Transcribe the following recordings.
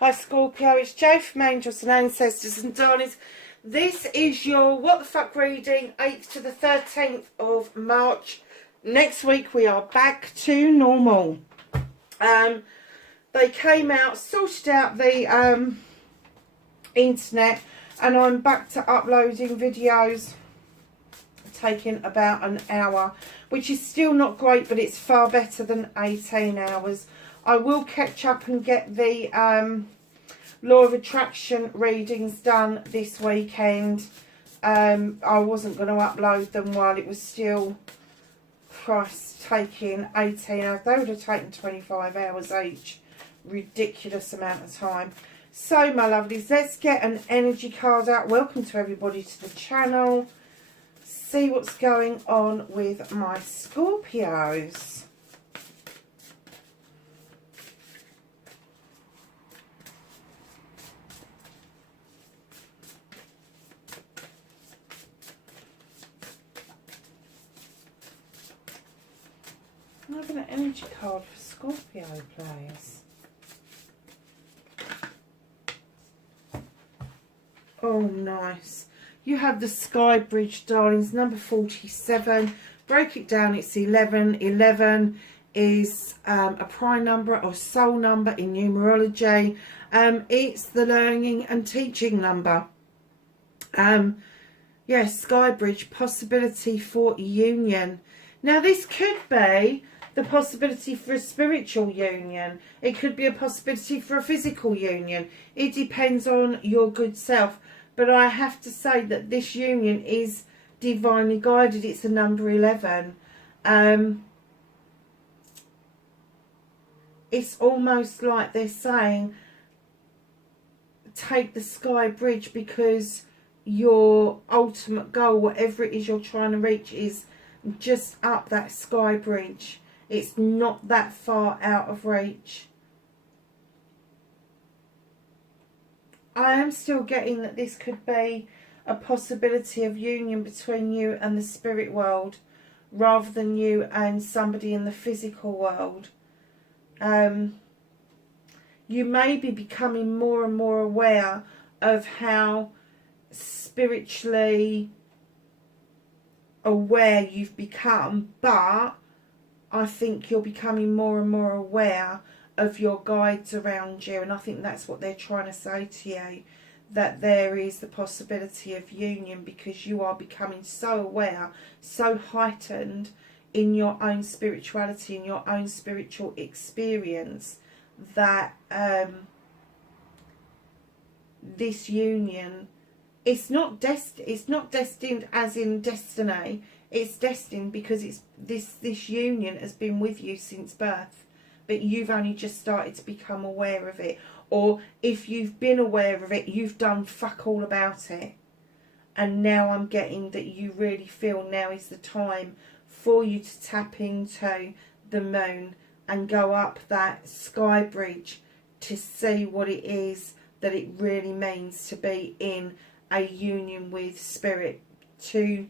Hi Scorpio, it's Jo from Angels and Ancestors and Darlings. This is your What the Fuck reading, 8th to the 13th of March. Next week we are back to normal. They came out, sorted out the internet, and I'm back to uploading videos, taking about an hour, which is still not great, but it's far better than 18 hours. I will catch up and get the Law of Attraction readings done this weekend. I wasn't going to upload them while it was still taking 18 hours. They would have taken 25 hours each. Ridiculous amount of time. So, my lovelies, let's get an energy card out. Welcome to everybody to the channel. See what's going on with my Scorpios. I'm having an energy card for Scorpio, please. Oh, nice. You have the Sky Bridge, darlings, number 47. Break it down, it's 11. 11 is a prime number or soul number in numerology. It's the learning and teaching number. Yes, Sky Bridge, possibility for union. Now, this could be the possibility for a spiritual union. It could be a possibility for a physical union. It depends on your good self. But I have to say that this union is divinely guided. It's a number 11. It's almost like they're saying, take the Sky Bridge, because your ultimate goal, whatever it is you're trying to reach, is just up that Sky Bridge. It's not that far out of reach. I am still getting that this could be a possibility of union between you and the spirit world, rather than you and somebody in the physical world. You may be becoming more and more aware of how spiritually aware you've become, but I think you're becoming more and more aware of your guides around you, and I think that's what they're trying to say to you, that there is the possibility of union, because you are becoming so aware, so heightened in your own spirituality, in your own spiritual experience, that this union, it's not destined as in destiny. It's destined because it's this union has been with you since birth, but you've only just started to become aware of it. Or if you've been aware of it, you've done fuck all about it. And now I'm getting that you really feel now is the time for you to tap into the moon and go up that Sky Bridge to see what it is that it really means to be in a union with spirit, to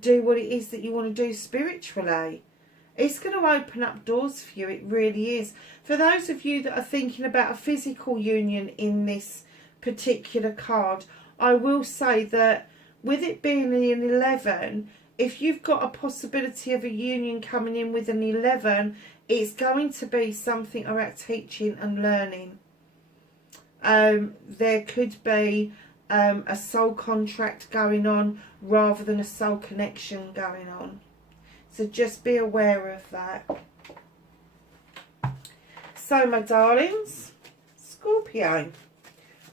do what it is that you want to do spiritually. It's going to open up doors for you. It really is. For those of you that are thinking about a physical union in this particular card, I will say that with it being an 11, if you've got a possibility of a union coming in with an 11, it's going to be something about teaching and learning. There could be a soul contract going on rather than a soul connection going on. So just be aware of that. So, my darlings, Scorpio,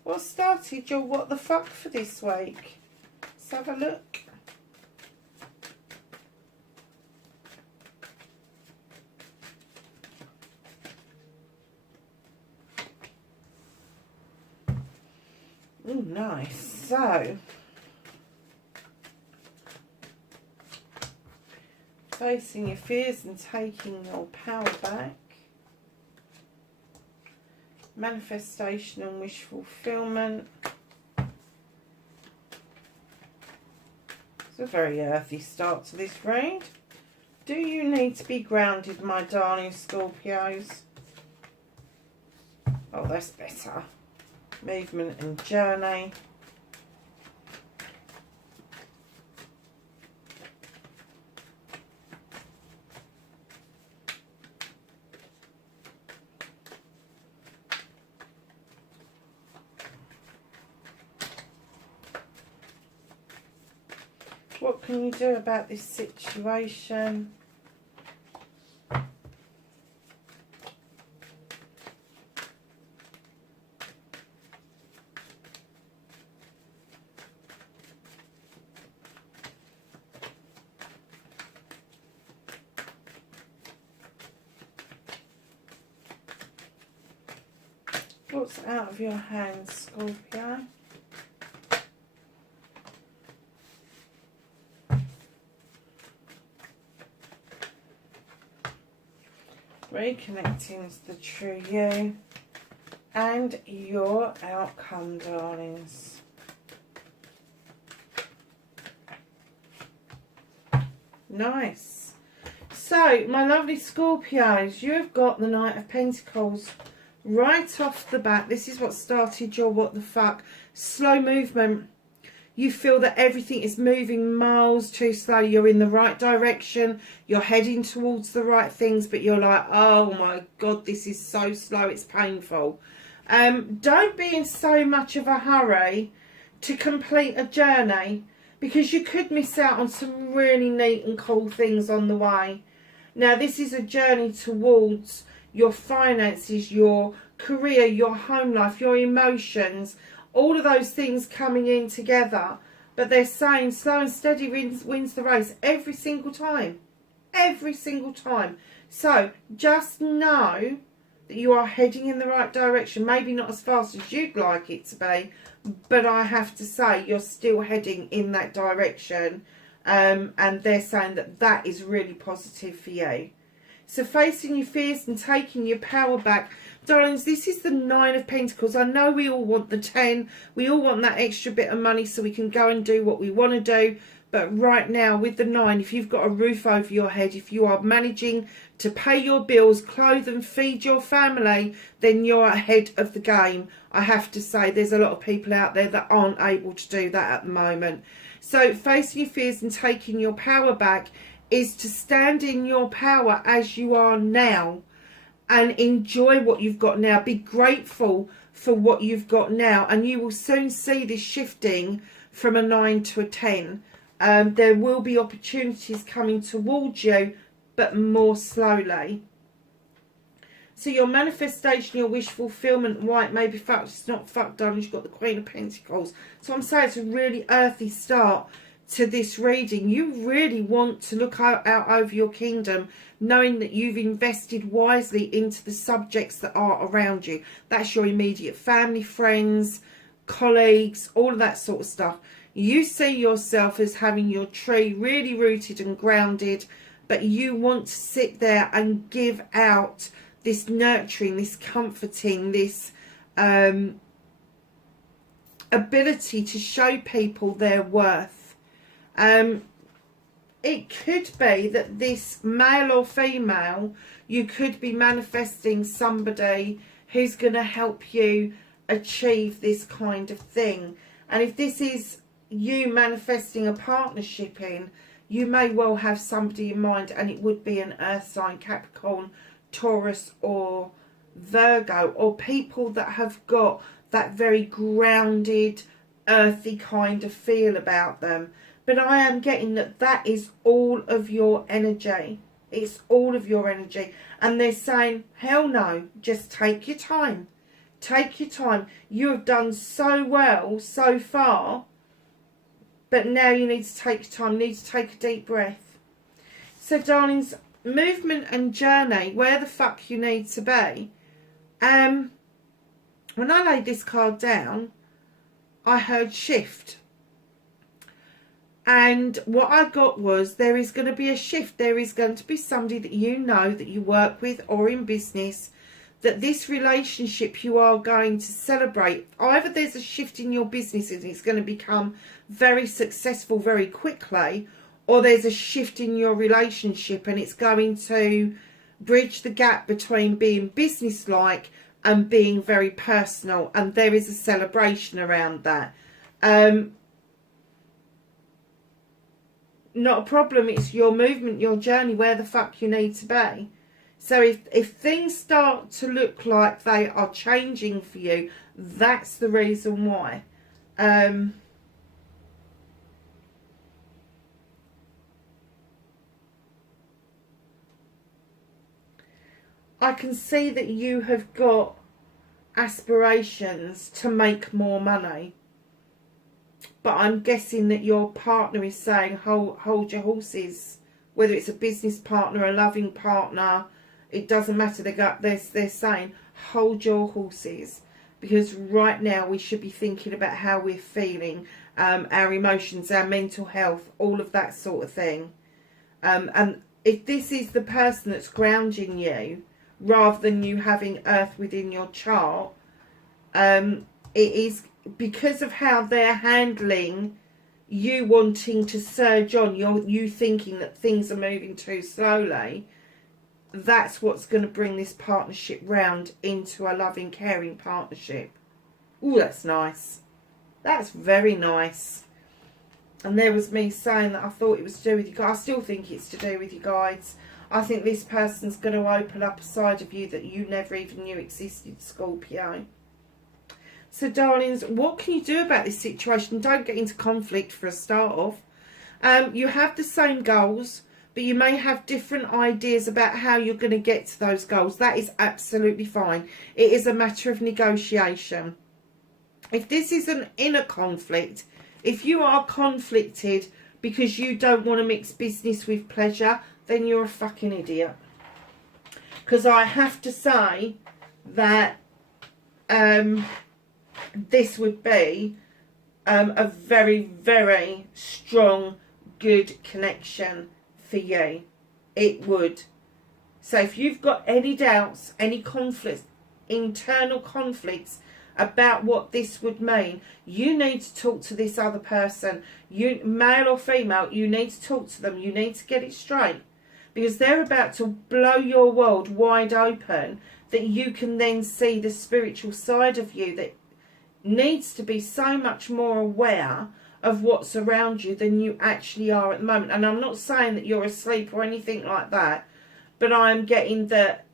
what started your what the fuck for this week? Let's have a look. Oh, nice. So, facing your fears and taking your power back. Manifestation and wish fulfillment. It's a very earthy start to this read. Do you need to be grounded, my darling Scorpios? Oh, that's better. movement and journey. What can you do about this situation? What's out of your hands, Scorpio? Reconnecting to the true you and your outcome, darlings. Nice. So, my lovely Scorpios, you have got the Knight of Pentacles right off the bat. This is what started your what the fuck. Slow movement. You feel that everything is moving miles too slow. You're in the right direction. You're heading towards the right things, but you're like, oh my God, this is so slow. It's painful. Don't be in so much of a hurry to complete a journey, because you could miss out on some really neat and cool things on the way. Now, this is a journey towards your finances, your career, your home life, your emotions, all of those things coming in together. But they're saying slow and steady wins the race every single time. Every single time. So just know that you are heading in the right direction. Maybe not as fast as you'd like it to be, but I have to say you're still heading in that direction. And they're saying that that is really positive for you. So facing your fears and taking your power back. Darlings, this is the 9 of Pentacles. I know we all want the 10. We all want that extra bit of money so we can go and do what we want to do. But right now with the 9, if you've got a roof over your head, if you are managing to pay your bills, clothe and feed your family, then you're ahead of the game. I have to say there's a lot of people out there that aren't able to do that at the moment. So facing your fears and taking your power back is to stand in your power as you are now and enjoy what you've got now. Be grateful for what you've got now, and you will soon see this shifting from a 9 to a 10. There will be opportunities coming towards you, but more slowly. So your manifestation, your wish fulfillment, white may be fucked. It's not fucked, darling. You've got the Queen of Pentacles. So I'm saying it's a really earthy start to this reading. You really want to look out over your kingdom, knowing that you've invested wisely into the subjects that are around you. That's your immediate family, friends, colleagues, all of that sort of stuff. You see yourself as having your tree really rooted and grounded, but you want to sit there and give out this nurturing, this comforting, this ability to show people their worth. It could be that this male or female, you could be manifesting somebody who's going to help you achieve this kind of thing. And if this is you manifesting a partnership in, you may well have somebody in mind, and it would be an earth sign, Capricorn, Taurus or Virgo, or people that have got that very grounded, earthy kind of feel about them. But I am getting that that is all of your energy. It's all of your energy. And they're saying, hell no, just take your time. Take your time. You have done so well so far, but now you need to take your time. You need to take a deep breath. So, darlings, movement and journey, where the fuck you need to be. When I laid this card down, I heard shift. And what I got was, there is going to be a shift. There is going to be somebody that you know, that you work with or in business, that this relationship you are going to celebrate. Either there's a shift in your business and it's going to become very successful very quickly, or there's a shift in your relationship and it's going to bridge the gap between being businesslike and being very personal, and there is a celebration around that. Not a problem. It's your movement, your journey, where the fuck you need to be. So if things start to look like they are changing for you, that's the reason why. I can see that you have got aspirations to make more money. But I'm guessing that your partner is saying, hold your horses. Whether it's a business partner, a loving partner, it doesn't matter. They're saying, hold your horses. Because right now we should be thinking about how we're feeling, our emotions, our mental health, all of that sort of thing. And if this is the person that's grounding you, rather than you having Earth within your chart, it is because of how they're handling you wanting to surge on, you thinking that things are moving too slowly. That's what's going to bring this partnership round into a loving, caring partnership. Ooh, that's nice. That's very nice. And there was me saying that I thought it was to do with you guys. I still think it's to do with you guys. I think this person's going to open up a side of you that you never even knew existed, Scorpio. So, darlings, what can you do about this situation? Don't get into conflict for a start off. You have the same goals, but you may have different ideas about how you're going to get to those goals. That is absolutely fine. It is a matter of negotiation. If this is an inner conflict, if you are conflicted because you don't want to mix business with pleasure, then you're a fucking idiot. Because I have to say that this would be a very, very strong, good connection for you. It would. So if you've got any doubts, any conflicts, internal conflicts about what this would mean, you need to talk to this other person. You, male or female, you need to talk to them. You need to get it straight. Because they're about to blow your world wide open, that you can then see the spiritual side of you that needs to be so much more aware of what's around you than you actually are at the moment. And I'm not saying that you're asleep or anything like that, but I'm getting that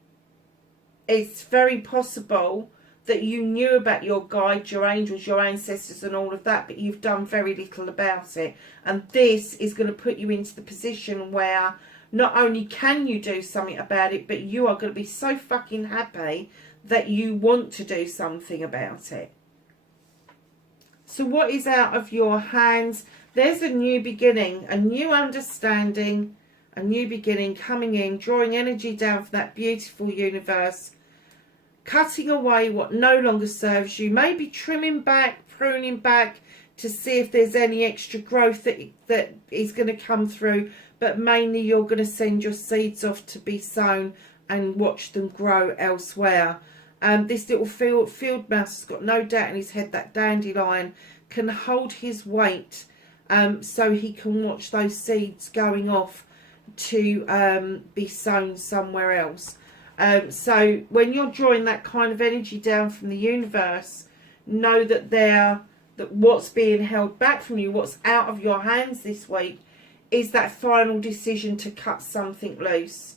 it's very possible that you knew about your guides, your angels, your ancestors and all of that, but you've done very little about it. And this is going to put you into the position where not only can you do something about it, but you are going to be so fucking happy that you want to do something about it. So what is out of your hands? There's a new beginning, a new understanding, a new beginning coming in, drawing energy down from that beautiful universe, cutting away what no longer serves you, maybe trimming back, pruning back to see if there's any extra growth that is going to come through, but mainly you're going to send your seeds off to be sown and watch them grow elsewhere. This little field mouse has got no doubt in his head that dandelion can hold his weight, so he can watch those seeds going off to be sown somewhere else. So when you're drawing that kind of energy down from the universe, know that what's being held back from you, what's out of your hands this week, is that final decision to cut something loose.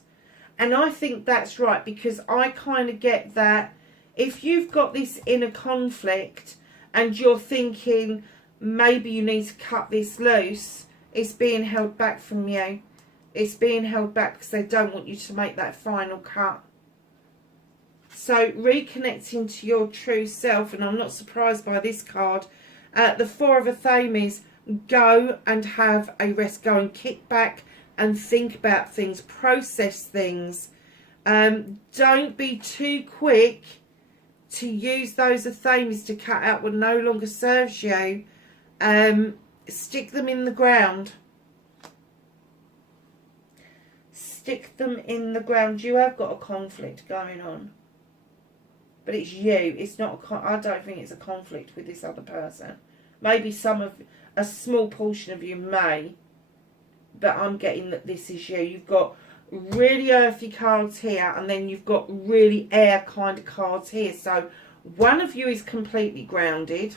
And I think that's right, because I kind of get that if you've got this inner conflict and you're thinking maybe you need to cut this loose, it's being held back from you. It's being held back because they don't want you to make that final cut. So reconnecting to your true self, and I'm not surprised by this card, the Four of Athames, go and have a rest. Go and kick back and think about things, process things. Don't be too quick to use those Athames to cut out what no longer serves you. Stick them in the ground. Stick them in the ground. You have got a conflict going on, but it's you. It's not. I don't think it's a conflict with this other person. Maybe a small portion of you may, but I'm getting that this is you. You've got really earthy cards here, and then you've got really air kind of cards here. So one of you is completely grounded,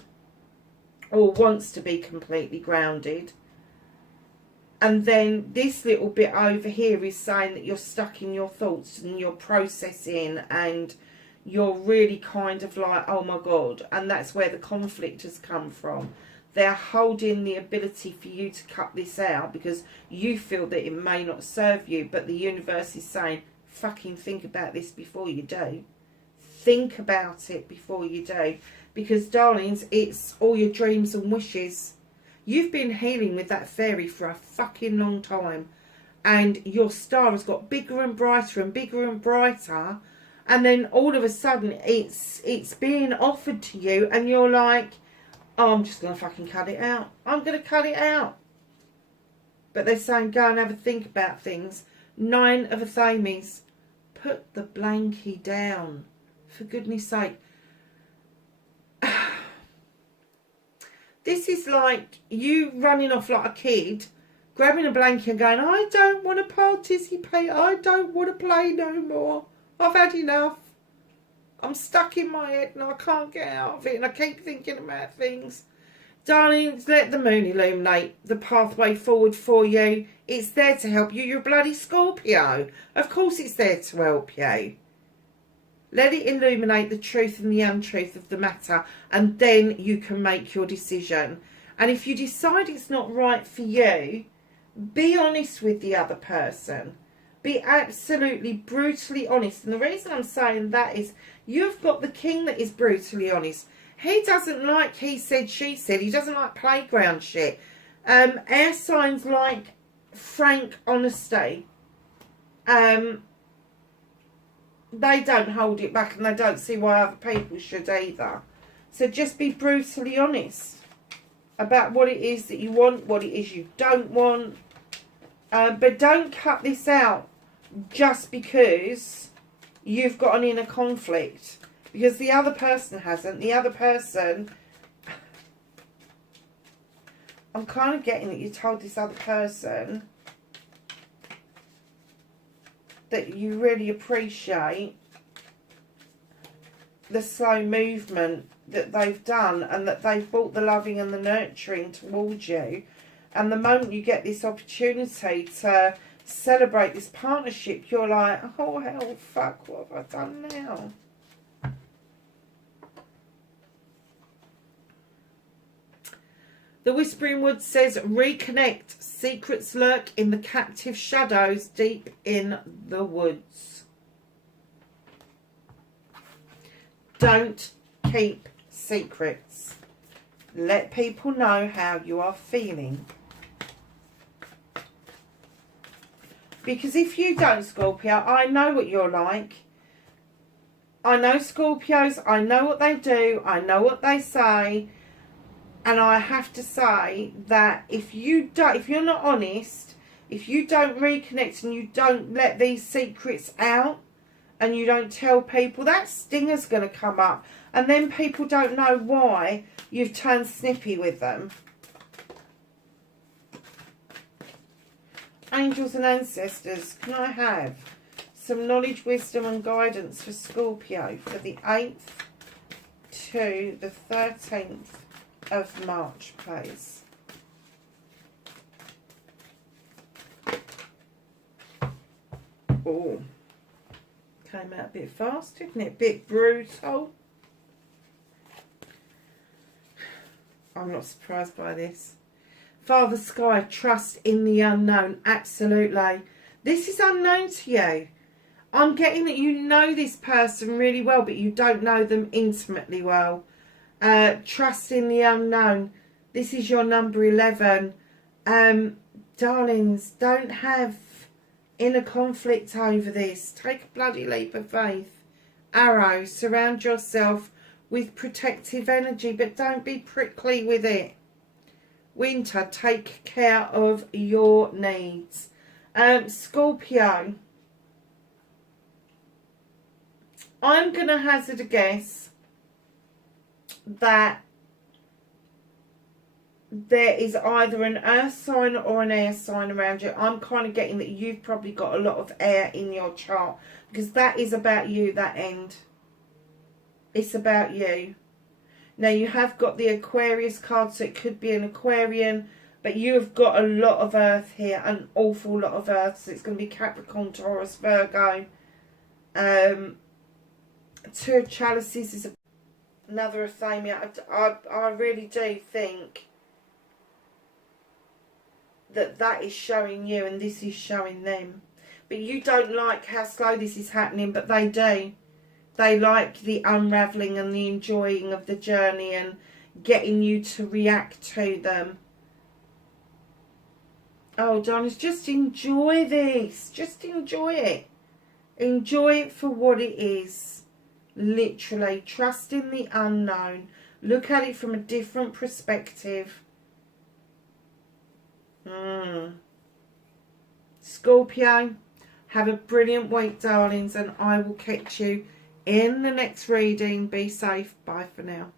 or wants to be completely grounded. And then this little bit over here is saying that you're stuck in your thoughts and you're processing and you're really kind of like, oh my God. And that's where the conflict has come from. They're holding the ability for you to cut this out because you feel that it may not serve you. But the universe is saying, fucking think about this before you do. Think about it before you do. Because, darlings, it's all your dreams and wishes. You've been healing with that fairy for a fucking long time. And your star has got bigger and brighter and bigger and brighter. And then all of a sudden it's being offered to you. And you're like, oh, I'm just going to fucking cut it out. I'm going to cut it out. But they're saying, go and have a think about things. 9 of Athames. Put the blankie down. For goodness sake. This is like you running off like a kid, grabbing a blanket and going, I don't want to participate. I don't want to play no more. I've had enough. I'm stuck in my head and I can't get out of it. And I keep thinking about things. Darlings, let the moon illuminate the pathway forward for you. It's there to help you. You're a bloody Scorpio. Of course it's there to help you. Let it illuminate the truth and the untruth of the matter, and then you can make your decision. And if you decide it's not right for you, be honest with the other person. Be absolutely brutally honest. And the reason I'm saying that is you've got the king that is brutally honest. He doesn't like he said, she said. He doesn't like playground shit. Air signs like frank honesty. They don't hold it back and they don't see why other people should either. So just be brutally honest about what it is that you want, what it is you don't want. But don't cut this out just because you've got an inner conflict. Because the other person hasn't. The other person... I'm kind of getting that you told this other person that you really appreciate the slow movement that they've done and that they've brought the loving and the nurturing towards you. And the moment you get this opportunity to celebrate this partnership, you're like, oh, hell, fuck, what have I done now? The Whispering Woods says, reconnect. Secrets lurk in the captive shadows deep in the woods. Don't keep secrets. Let people know how you are feeling. Because if you don't, Scorpio, I know what you're like. I know Scorpios. I know what they do. I know what they say. And I have to say that if you're not honest, if you don't reconnect and you don't let these secrets out and you don't tell people, that stinger's going to come up. And then people don't know why you've turned snippy with them. Angels and ancestors, can I have some knowledge, wisdom and guidance for Scorpio for the 8th to the 13th of March, please? Oh, came out a bit fast, didn't it? A bit brutal. I'm not surprised by this. Father Sky, trust in the unknown. Absolutely. This is unknown to you. I'm getting that you know this person really well, but you don't know them intimately well. Trust in the unknown. This is your number 11. Darlings, don't have inner conflict over this. Take a bloody leap of faith. Arrow, surround yourself with protective energy, but don't be prickly with it. Winter, take care of your needs. Scorpio, I'm going to hazard a guess that there is either an earth sign or an air sign around you. I'm kind of getting that you've probably got a lot of air in your chart, because that is about you, that end. It's about you. Now, you have got the Aquarius card, so it could be an Aquarian, but you have got a lot of earth here, an awful lot of earth. So it's going to be Capricorn, Taurus, Virgo. Two of Chalices is another Athamia. I really do think that is showing you and this is showing them. But you don't like how slow this is happening, but they do. They like the unravelling and the enjoying of the journey and getting you to react to them. Oh, darlings, just enjoy this. Just enjoy it. Enjoy it for what it is. Literally, trust in the unknown. Look at it from a different perspective. Scorpio, have a brilliant week, darlings, and I will catch you in the next reading. Be safe. Bye for now.